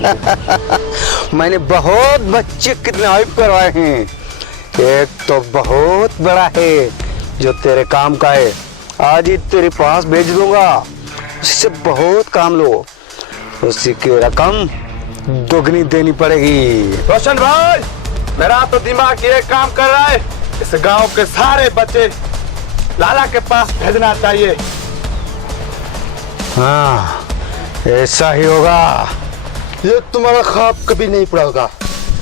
मैंने बहुत बच्चे किडनैप करवाए हैं। एक तो बहुत बड़ा है जो तेरे काम का है, आज ही तेरे पास भेज दूंगा। उससे बहुत काम लो, उसी की रकम दोगुनी देनी पड़ेगी। रोशन भाई, मेरा तो दिमाग ये काम कर रहा है, इस गांव के सारे बच्चे लाला के पास भेजना चाहिए। हाँ, ऐसा ही होगा। ये तुम्हारा ख्वाब कभी नहीं पूरा होगा।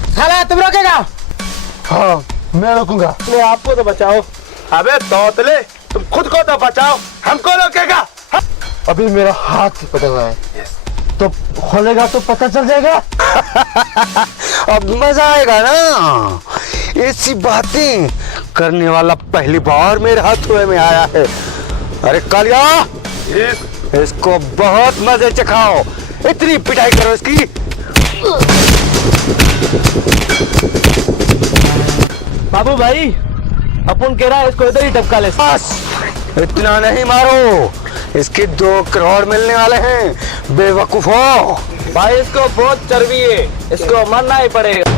साला तुम रोकेगा? हाँ, मैं रोकूंगा। अपने आपको तो बचाओ। अबे तोतले, तुम खुद को तो बचाओ, हमको रोकेगा? अभी मेरा हाथ पकड़ रहा है, तो खोलेगा तो पता चल जाएगा। अब मजा आएगा ना। ऐसी बातें करने वाला पहली बार मेरे हाथों में आया है। अरे कालिया, इसको बहुत मजे चखाओ, इतनी पिटाई करो इसकी। बाबू भाई, अपन कह रहा है इसको इधर ही टपका ले। बस इतना नहीं मारो, इसके 2 करोड़ मिलने वाले हैं बेवकूफो। भाई इसको बहुत चर्बी है, इसको मरना ही पड़ेगा।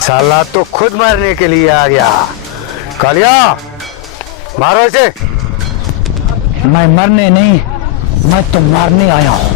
साला तो खुद मारने के लिए आ गया। कालिया, मारो इसे। मैं मरने नहीं, मैं तो मारने आया हूँ।